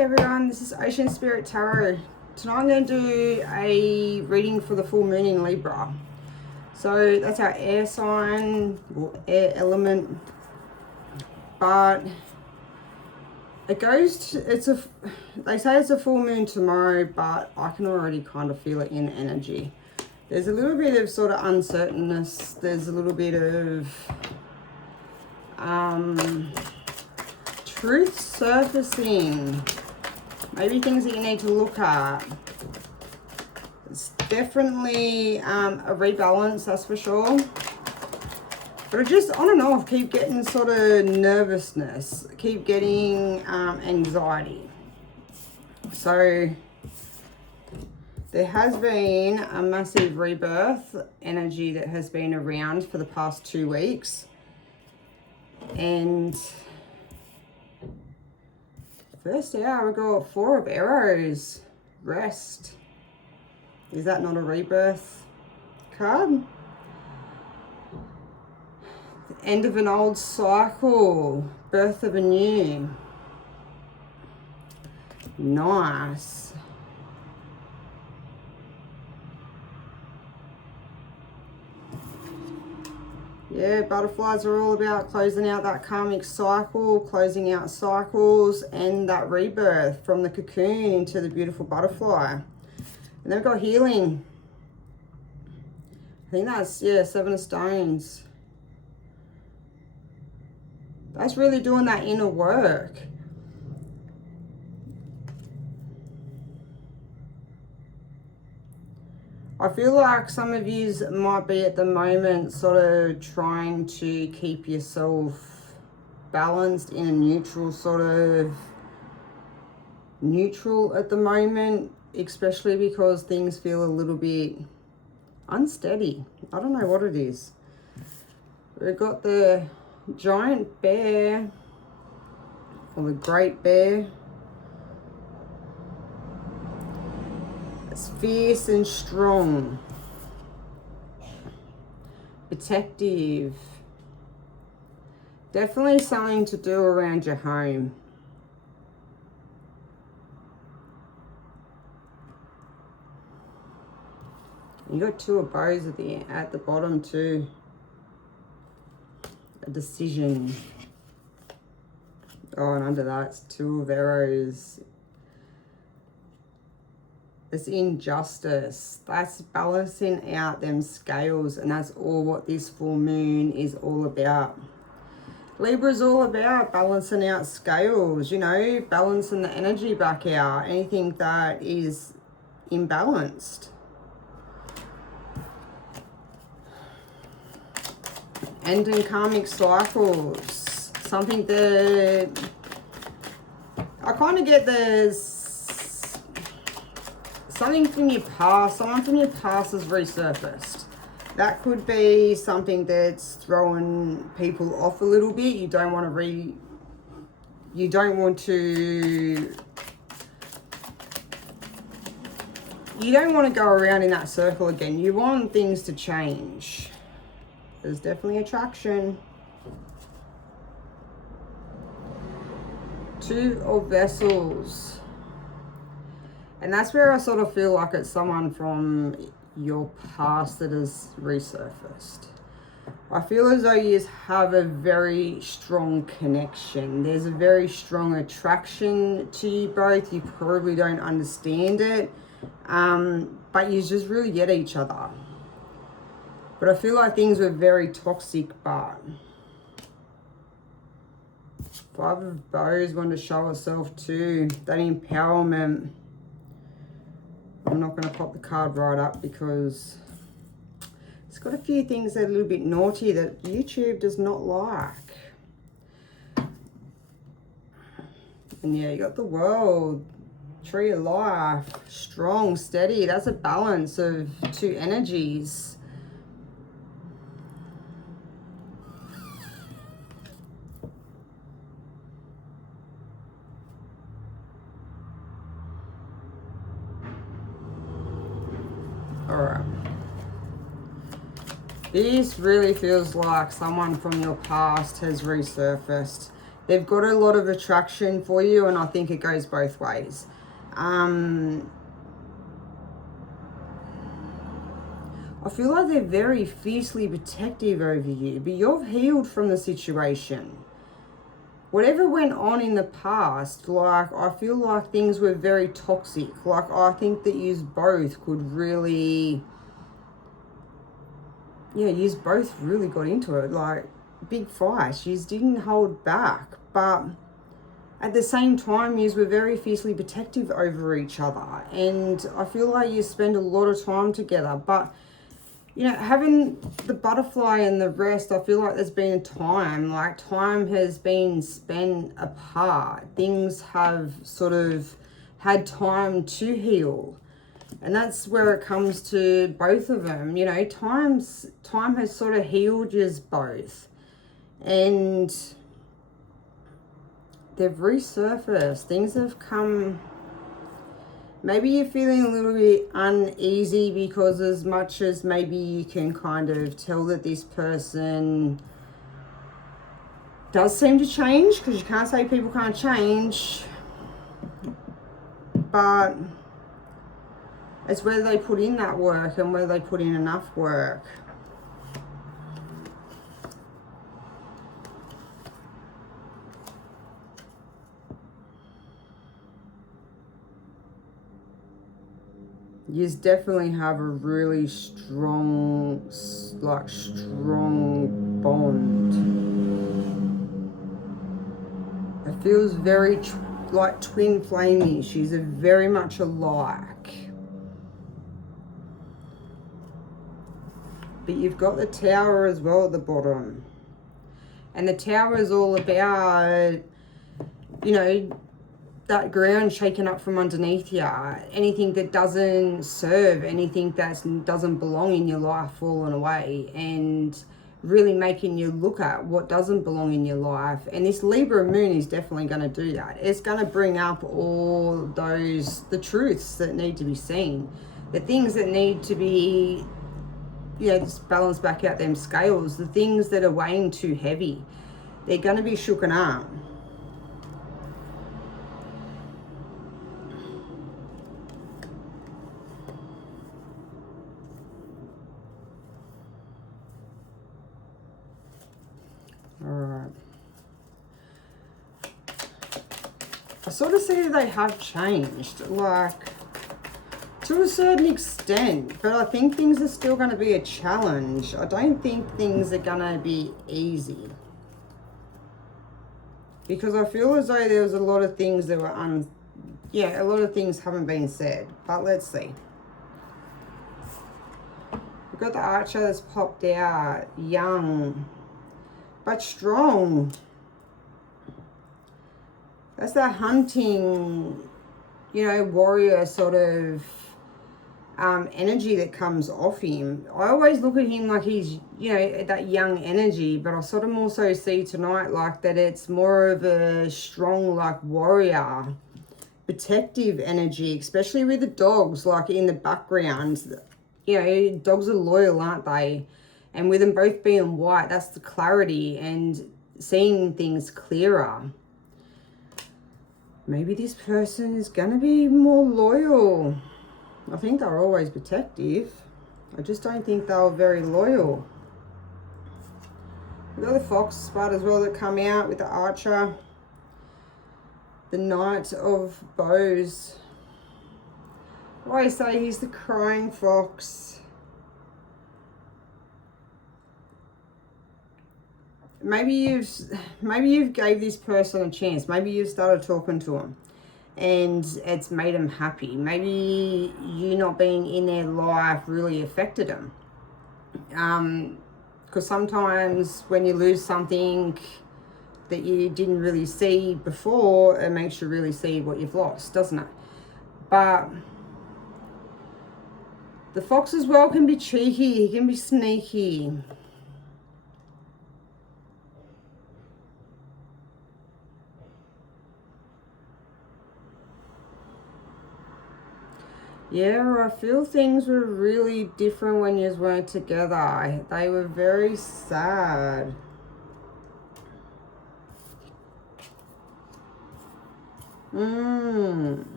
Hey everyone, this is Ocean Spirit Tarot. Tonight I'm going to do a reading for the full moon in Libra. So that's our air sign, or air element. But it goes to, they say it's a full moon tomorrow, but I can already kind of feel it in energy. There's a little bit of sort of uncertainness. There's a little bit of truth surfacing. Maybe things that you need to look at. It's definitely a rebalance, that's for sure. But I just, on and off, keep getting sort of nervousness. Keep getting anxiety. So there has been a massive rebirth energy that has been around for the past 2 weeks. And first, yeah, we got 4 of arrows. Rest. Is that not a rebirth card? The end of an old cycle. Birth of a new. Nice. Yeah, butterflies are all about closing out that karmic cycle, closing out cycles, and that rebirth from the cocoon into the beautiful butterfly. And they've got healing. I think that's, yeah, 7 of stones. That's really doing that inner work. I feel like some of you might be at the moment sort of trying to keep yourself balanced in a neutral neutral at the moment, especially because things feel a little bit unsteady. I don't know what it is. We've got the giant bear, or the great bear. It's fierce and strong, protective. Definitely something to do around your home. You got 2 of bows at the bottom too. A decision. Oh, and under that, it's 2 of arrows. It's injustice. That's balancing out them scales, and that's all what this full moon is all about. Libra is all about balancing out scales, you know, balancing the energy back out, anything that is imbalanced. Ending karmic cycles. Something that I kind of get something from your past, someone from your past has resurfaced. That could be something that's throwing people off a little bit. You don't want to go around in that circle again. You want things to change. There's definitely attraction. 2 of vessels. And that's where I sort of feel like it's someone from your past that has resurfaced. I feel as though you have a very strong connection. There's a very strong attraction to you both. You probably don't understand it, but you just really get each other. But I feel like things were very toxic, but 5 of bows wanted to show itself too. That empowerment. I'm not going to pop the card right up because it's got a few things that are a little bit naughty that YouTube does not like. And yeah, you got the world, tree of life, strong, steady. That's a balance of 2 energies. Alright. This really feels like someone from your past has resurfaced. They've got a lot of attraction for you, and I think it goes both ways. I feel like they're very fiercely protective over you, but you've healed from the situation. Whatever went on in the past, like, I feel like things were very toxic. Like, I think that you both could really, yeah, you both really got into it. Like, big fight. You didn't hold back. But at the same time, you were very fiercely protective over each other. And I feel like you spend a lot of time together. But, you know, having the butterfly and the rest, I feel like there's been a time, like time has been spent apart. Things have sort of had time to heal. And that's where it comes to both of them. You know, time has sort of healed you both. And they've resurfaced. Things have come. Maybe you're feeling a little bit uneasy because as much as maybe you can kind of tell that this person does seem to change, because you can't say people can't change, but it's whether they put in that work and whether they put in enough work. You definitely have a really strong, like, strong bond. It feels very like twin flamey. She's very much alike. But you've got the Tower as well at the bottom. And the Tower is all about, you know, that ground shaken up from underneath you. Anything that doesn't serve, anything that doesn't belong in your life falling away, and really making you look at what doesn't belong in your life. And this Libra moon is definitely going to do that. It's going to bring up all those, the truths that need to be seen, the things that need to be, you know, just balance back out them scales, the things that are weighing too heavy. They're going to be shooken up. Alright. I sort of see that they have changed, like, to a certain extent, but I think things are still going to be a challenge. I don't think things are going to be easy. Because I feel as though there was a lot of things that were a lot of things haven't been said. But let's see. We've got the Archer that's popped out, young but strong. That's that hunting, you know, warrior sort of energy that comes off him. I always look at him like he's, you know, that young energy, but I sort of also see tonight like that it's more of a strong, like, warrior, protective energy, especially with the dogs, like, in the background. You know, dogs are loyal, aren't they? And with them both being white, that's the clarity and seeing things clearer. Maybe this person is going to be more loyal. I think they're always protective. I just don't think they were very loyal. We've got the Fox spot as well that come out with the Archer. The Knight of Bows. I always say he's the crying fox. Maybe you've gave this person a chance. Maybe you've started talking to them and it's made them happy. Maybe you not being in their life really affected them. Because sometimes when you lose something that you didn't really see before, it makes you really see what you've lost, doesn't it? But the fox as well can be cheeky. He can be sneaky. Yeah, I feel things were really different when you weren't together. They were very sad.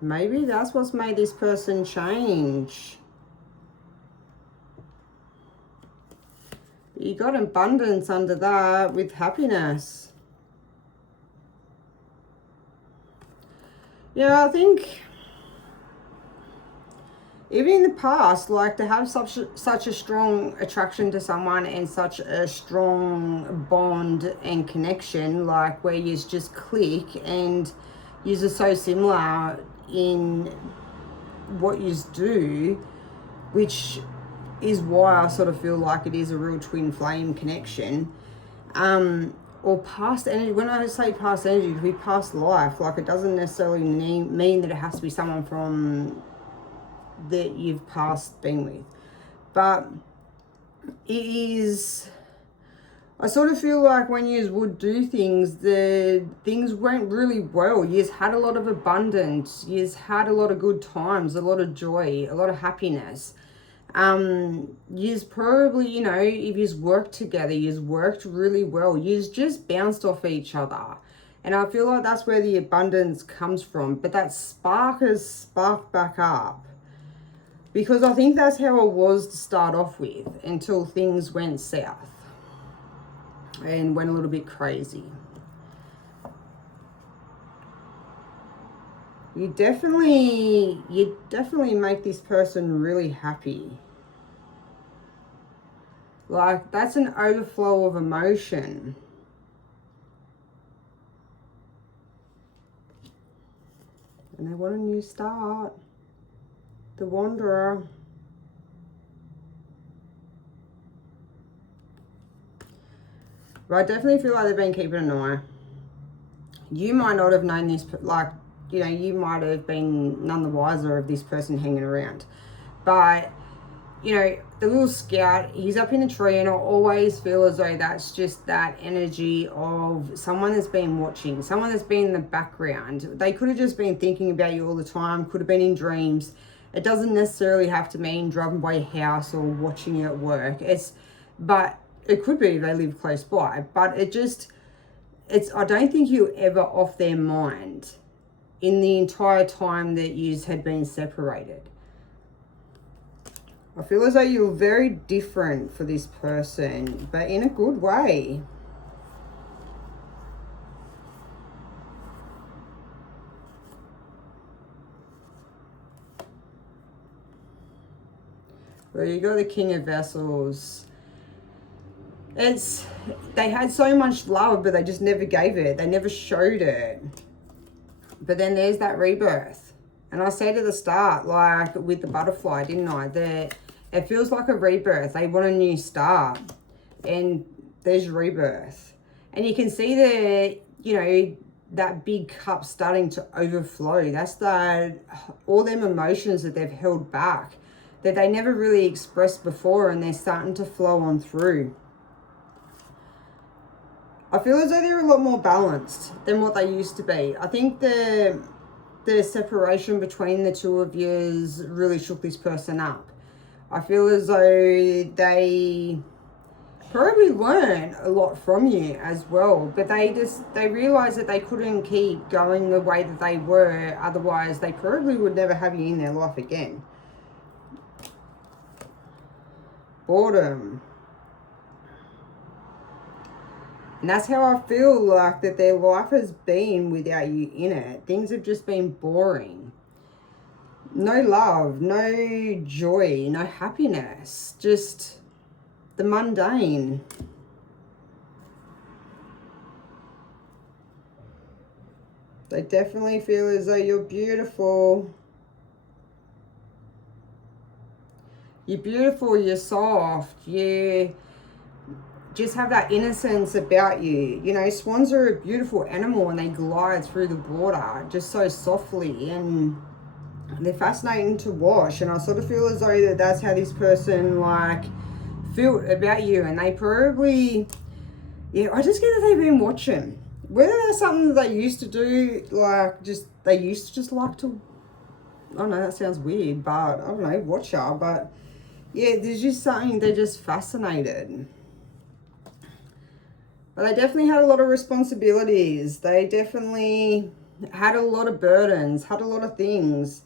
Maybe that's what's made this person change. You got abundance under that with happiness. Yeah, I think even in the past, like to have such a strong attraction to someone and such a strong bond and connection, like where you just click and you're so similar in what you do, which is why I sort of feel like it is a real twin flame connection. Or past energy. When I say past energy, it could be past life. Like it doesn't necessarily mean that it has to be someone from that you've past been with. But it is, I sort of feel like when you would do things, the things went really well. You've had a lot of abundance. You've had a lot of good times, a lot of joy, a lot of happiness. You've probably, you know, if you've worked together, you've worked really well. You've just bounced off each other. And I feel like that's where the abundance comes from. But that spark has sparked back up. Because I think that's how it was to start off with until things went south and went a little bit crazy. You definitely make this person really happy. Like, that's an overflow of emotion. And they want a new start. The Wanderer. But I definitely feel like they've been keeping an eye. You might not have known this, like, you know, you might have been none the wiser of this person hanging around. But, you know, the little scout, he's up in the tree, and I always feel as though that's just that energy of someone that's been watching, someone that's been in the background. They could have just been thinking about you all the time, could have been in dreams. It doesn't necessarily have to mean driving by your house or watching you at work. But it could be they live close by. But I don't think you're ever off their mind in the entire time that you had been separated. I feel as though you're very different for this person, but in a good way. Well, you got the King of Vessels. They had so much love, but they just never gave it. They never showed it. But then there's that rebirth. And I said at the start, like with the butterfly, didn't I? That it feels like a rebirth. They want a new start. And there's rebirth. And you can see the, you know, that big cup starting to overflow. That's all them emotions that they've held back, that they never really expressed before, and they're starting to flow on through. I feel as though they're a lot more balanced than what they used to be. I think the separation between the two of you really shook this person up. I feel as though they probably learn a lot from you as well, but they realized that they couldn't keep going the way that they were, otherwise they probably would never have you in their life again. Boredom. And that's how I feel like that their life has been without you in it. Things have just been boring. No love, no joy, no happiness. Just the mundane. They definitely feel as though you're beautiful. You're beautiful, you're soft, you just have that innocence about you. You know, swans are a beautiful animal and they glide through the water just so softly, and they're fascinating to watch. And I sort of feel as though that's how this person like felt about you, and they probably, yeah, I just get that they've been watching. Whether that's something that they used to do, like they used to just like to, I don't know, that sounds weird, but I don't know, watch her. But yeah, there's just something, they're just fascinated. But they definitely had a lot of responsibilities. They definitely, had a lot of burdens, had a lot of things.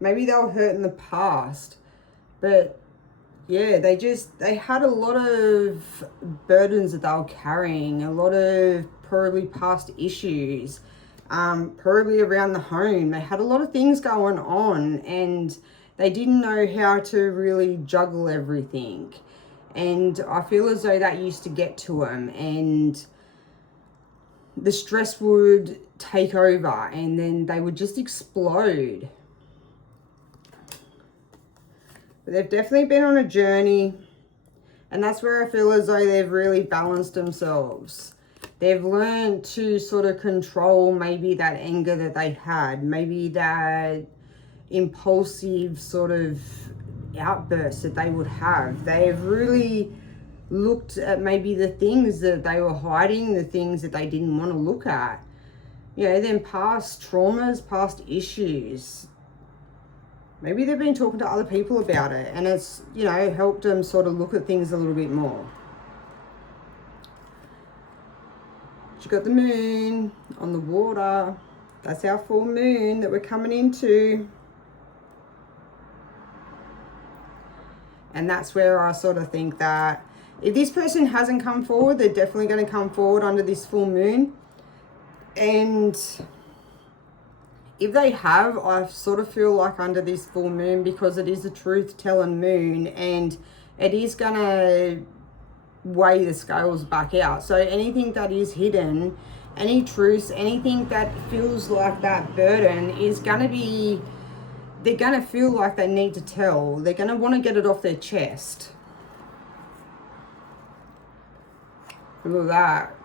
Maybe they were hurt in the past, but yeah, they had a lot of burdens that they were carrying, a lot of probably past issues, probably around the home. They had a lot of things going on, and they didn't know how to really juggle everything. And I feel as though that used to get to them, and the stress would take over, and then they would just explode. But they've definitely been on a journey, and that's where I feel as though they've really balanced themselves. They've learned to sort of control maybe that anger that they had, maybe that impulsive sort of outbursts that they would have. They've really looked at maybe the things that they were hiding, the things that they didn't want to look at. You know, then past traumas, past issues. Maybe they've been talking to other people about it, and it's, you know, helped them sort of look at things a little bit more. You got the moon on the water. That's our full moon that we're coming into. And that's where I sort of think that if this person hasn't come forward, they're definitely going to come forward under this full moon. And if they have, I sort of feel like under this full moon, because it is a truth-telling moon, and it is going to weigh the scales back out. So anything that is hidden, any truths, anything that feels like that burden is going to be, they're going to feel like they need to tell. They're going to want to get it off their chest. Look at that.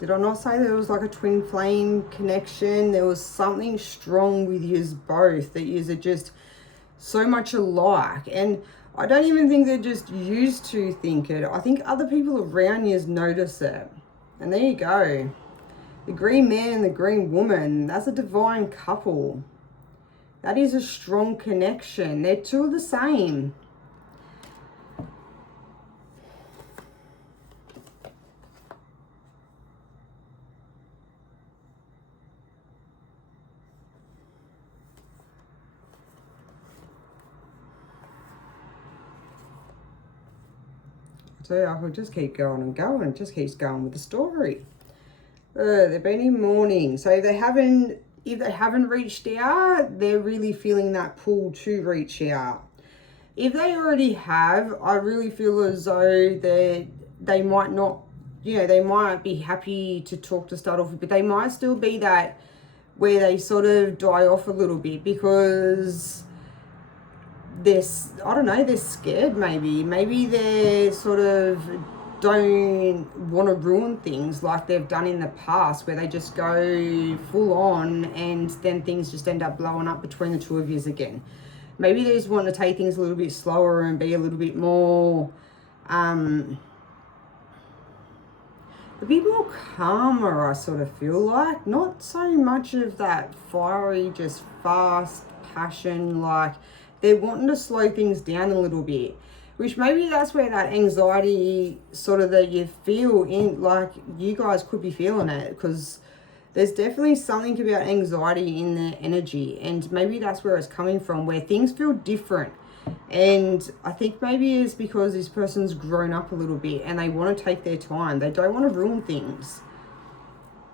Did I not say there was like a twin flame connection? There was something strong with yous both, that yous are just so much alike. And I don't even think they're just used to think it. I think other people around yous notice it. And there you go. The green man and the green woman, that's a divine couple. That is a strong connection. They're two of the same. So I could just keep going and going. It just keeps going with the story. They've been in mourning. So if they haven't reached out, they're really feeling that pull to reach out. If they already have, I really feel as though they might not, you know, they might be happy to talk to start off with, but they might still be that where they sort of die off a little bit, because I don't know, they're scared maybe. Maybe they're sort of don't want to ruin things like they've done in the past, where they just go full on and then things just end up blowing up between the two of yous again. Maybe they just want to take things a little bit slower and be a little bit more, a bit more calmer, I sort of feel like. Not so much of that fiery, just fast passion, like they're wanting to slow things down a little bit, which maybe that's where that anxiety sort of that you feel in, like you guys could be feeling it, because there's definitely something about anxiety in their energy, and maybe that's where it's coming from, where things feel different. And I think maybe it's because this person's grown up a little bit and they want to take their time. They don't want to ruin things.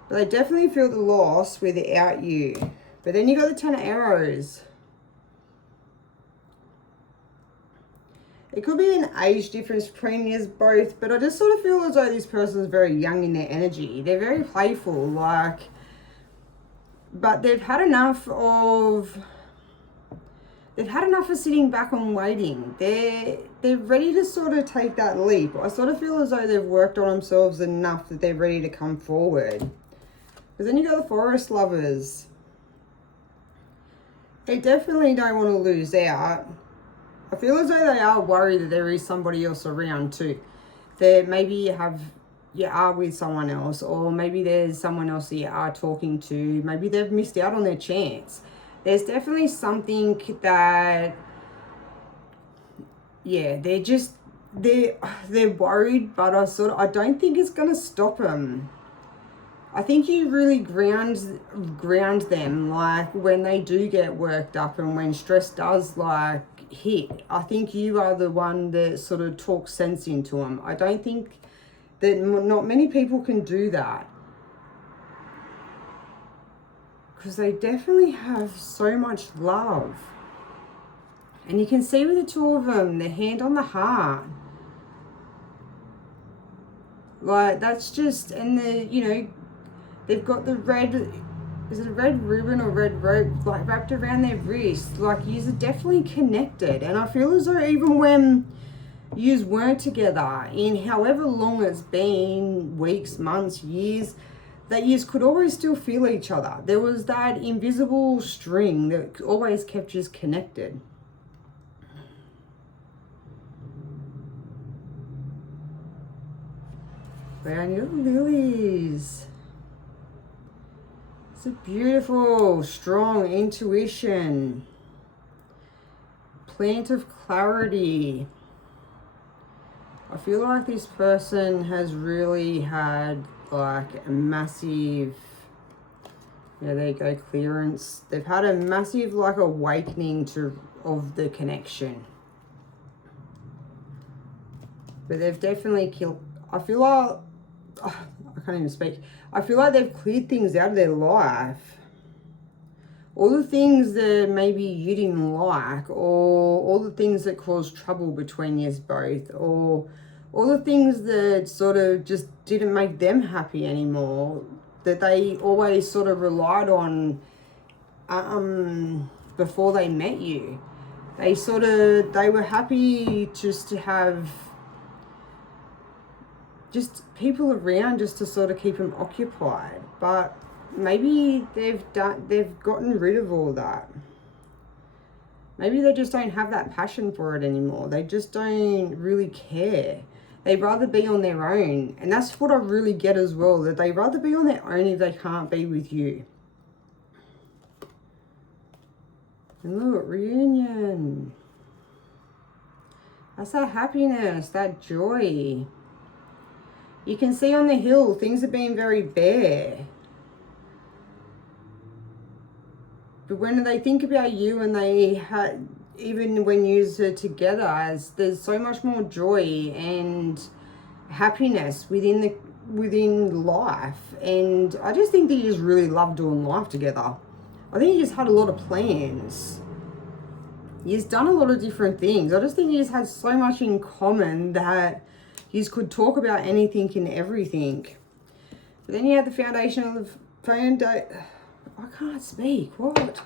But they definitely feel the loss without you. But then you got the 10 of arrows. It could be an age difference between you both, but I just sort of feel as though this person is very young in their energy. They're very playful, like, but they've had enough of sitting back and waiting. They're ready to sort of take that leap. I sort of feel as though they've worked on themselves enough that they're ready to come forward. But then you got the forest lovers. They definitely don't want to lose out. I feel as though they are worried that there is somebody else around too. That maybe you are with someone else, or maybe there's someone else that you are talking to. Maybe they've missed out on their chance. There's definitely something that, yeah, they're worried, but I don't think it's going to stop them. I think you really ground them, like when they do get worked up and when stress does like hit. I think you are the one that sort of talks sense into them. I don't think that not many people can do that, because they definitely have so much love. And you can see with the two of them, their hand on the heart. Like, that's just, and they've got the red, is it a red ribbon or red rope, like wrapped around their wrist. Like, yous are definitely connected. And I feel as though even when yous weren't together, in however long it's been, weeks, months, years, that yous could always still feel each other. There was that invisible string that always kept yous connected. Brown your lilies. It's a beautiful, strong intuition. Plant of clarity. I feel like this person has really had like a massive, yeah, there you go, clearance. They've had a massive like awakening of the connection. But they've definitely killed, I feel like, I can't even speak. I feel like they've cleared things out of their life. All the things that maybe you didn't like, or all the things that caused trouble between you both, or all the things that sort of just didn't make them happy anymore, that they always sort of relied on before they met you. They were happy just to have just people around just to sort of keep them occupied. But maybe they've gotten rid of all that. Maybe they just don't have that passion for it anymore. They just don't really care. They'd rather be on their own. And that's what I really get as well, that they'd rather be on their own if they can't be with you. And look, reunion. That's that happiness, that joy. You can see on the hill, things have been very bare. But when they think about you and they had, even when you're together, there's so much more joy and happiness within life. And I just think that you just really love doing life together. I think you just had a lot of plans. You've done a lot of different things. I just think you just had so much in common that you could talk about anything and everything. But then you have the foundation of I can't speak. What?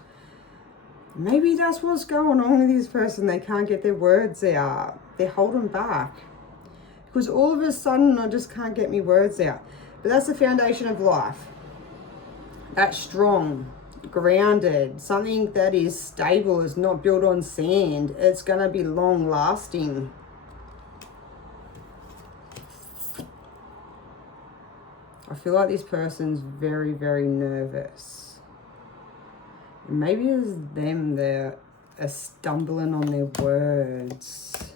Maybe that's what's going on with this person. They can't get their words out. They're holding back. Because all of a sudden, I just can't get my words out. But that's the foundation of life. That's strong, grounded, something that is stable, is not built on sand. It's going to be long lasting. I feel like this person's very, very nervous. Maybe it's them that are stumbling on their words.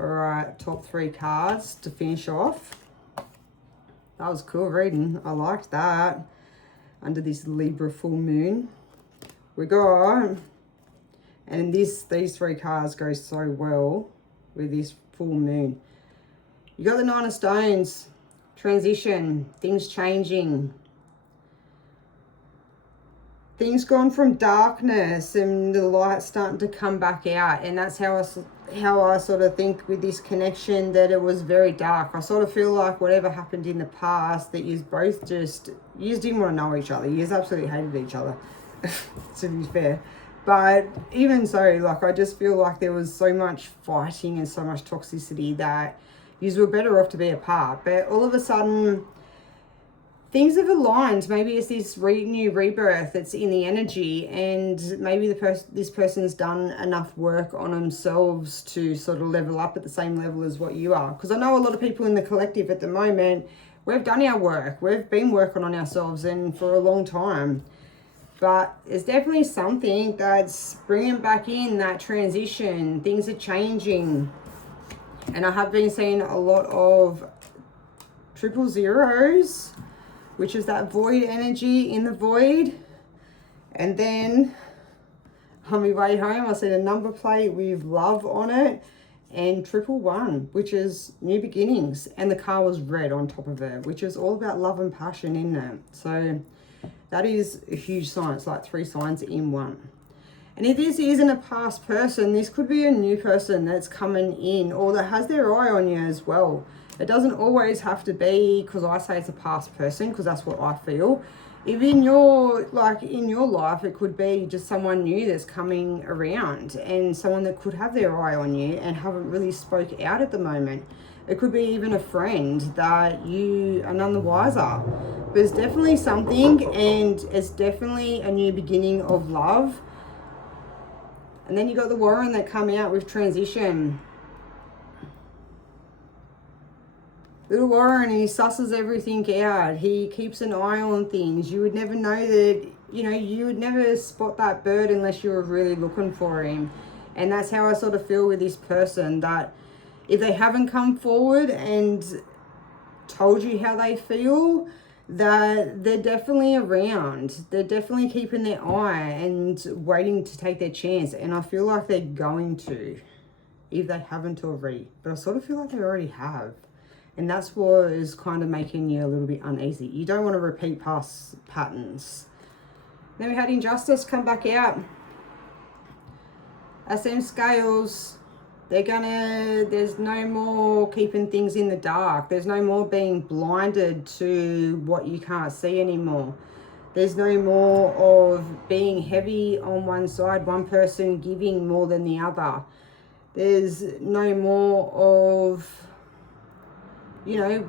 All right, top 3 cards to finish off. That was cool reading. I liked that. Under this Libra full moon. We got, and these 3 cards go so well with this full moon. You got the 9 of Stones, transition, things changing. Things gone from darkness and the light starting to come back out. And that's how I sort of think with this connection, that it was very dark. I sort of feel like whatever happened in the past, that you both just didn't want to know each other. You absolutely hated each other, to be fair. But even so, like, I just feel like there was so much fighting and so much toxicity that you were better off to be apart. But all of a sudden, things have aligned. Maybe it's this new rebirth that's in the energy, and maybe this person's done enough work on themselves to sort of level up at the same level as what you are. Because I know a lot of people in the collective at the moment, we've done our work. We've been working on ourselves and for a long time. But it's definitely something that's bringing back in that transition. Things are changing. And I have been seeing a lot of triple zeros, which is that void energy in the void. And then on my way home, I see a number plate with love on it, and 111, which is new beginnings. And the car was red on top of it, which is all about love and passion, isn't it? So that is a huge sign. It's like 3 signs in one. And if this isn't a past person, this could be a new person that's coming in or that has their eye on you as well. It doesn't always have to be, because I say it's a past person, because that's what I feel. If in your life, it could be just someone new that's coming around, and someone that could have their eye on you and haven't really spoke out at the moment. It could be even a friend that you are none the wiser. But it's definitely something, and it's definitely a new beginning of love. And then you got the Warren that come out with transition. Little Warren, he susses everything out. He keeps an eye on things. You would never know that, you would never spot that bird unless you were really looking for him. And that's how I sort of feel with this person, that if they haven't come forward and told you how they feel, that they're definitely around. They're definitely keeping their eye and waiting to take their chance. And I feel like they're going to, if they haven't already. But I sort of feel like they already have. And that's what is kind of making you a little bit uneasy. You don't want to repeat past patterns. Then we had Injustice come back out. SM Scales, there's no more keeping things in the dark. There's no more being blinded to what you can't see anymore. There's no more of being heavy on one side, one person giving more than the other. There's no more of,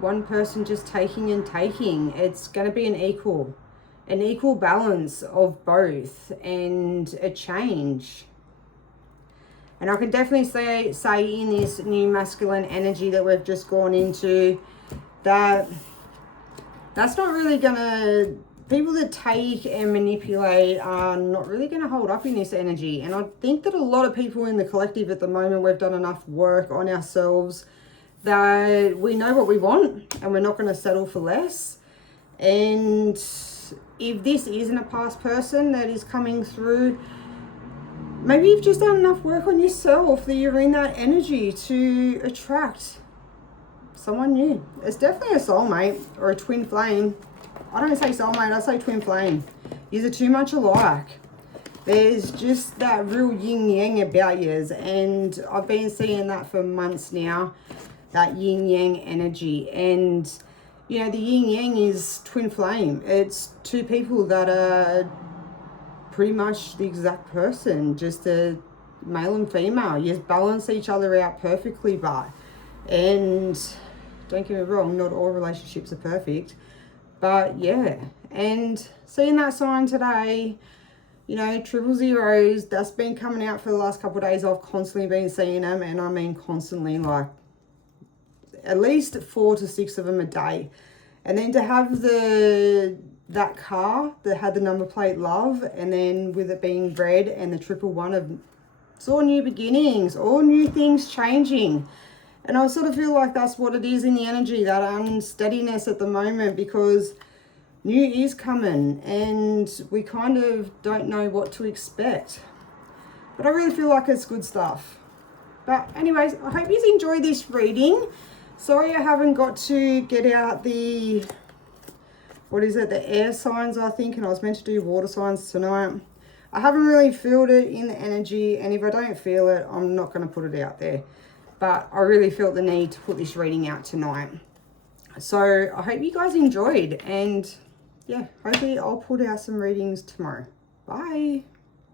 one person just taking and taking. It's going to be an equal balance of both, and a change. And I can definitely say in this new masculine energy that we've just gone into, that's not really going to, people that take and manipulate are not really going to hold up in this energy. And I think that a lot of people in the collective at the moment, we've done enough work on ourselves that we know what we want and we're not going to settle for less. And if this isn't a past person that is coming through, maybe you've just done enough work on yourself that you're in that energy to attract someone new. It's definitely a soulmate or a twin flame. I don't say soulmate, I say twin flame. These are too much alike. There's just that real yin yang about yous, and I've been seeing that for months now, that yin yang energy. And the yin yang is twin flame. It's two people that are pretty much the exact person, just a male and female. You balance each other out perfectly, and don't get me wrong, not all relationships are perfect, but yeah. And seeing that sign today, triple zeros, that's been coming out for the last couple of days. I've constantly been seeing them, and I mean constantly, like at least 4 to 6 of them a day. And then to have that car that had the number plate love, and then with it being red and the 111 of, it's all new beginnings, all new things changing. And I sort of feel like that's what it is in the energy, that unsteadiness at the moment, because new is coming and we kind of don't know what to expect. But I really feel like it's good stuff. But anyways, I hope you enjoyed this reading. Sorry I haven't got to get out the air signs, I think, and I was meant to do water signs tonight. I haven't really felt it in the energy, and if I don't feel it, I'm not going to put it out there. But I really felt the need to put this reading out tonight. So I hope you guys enjoyed, and yeah, hopefully I'll put out some readings tomorrow. Bye.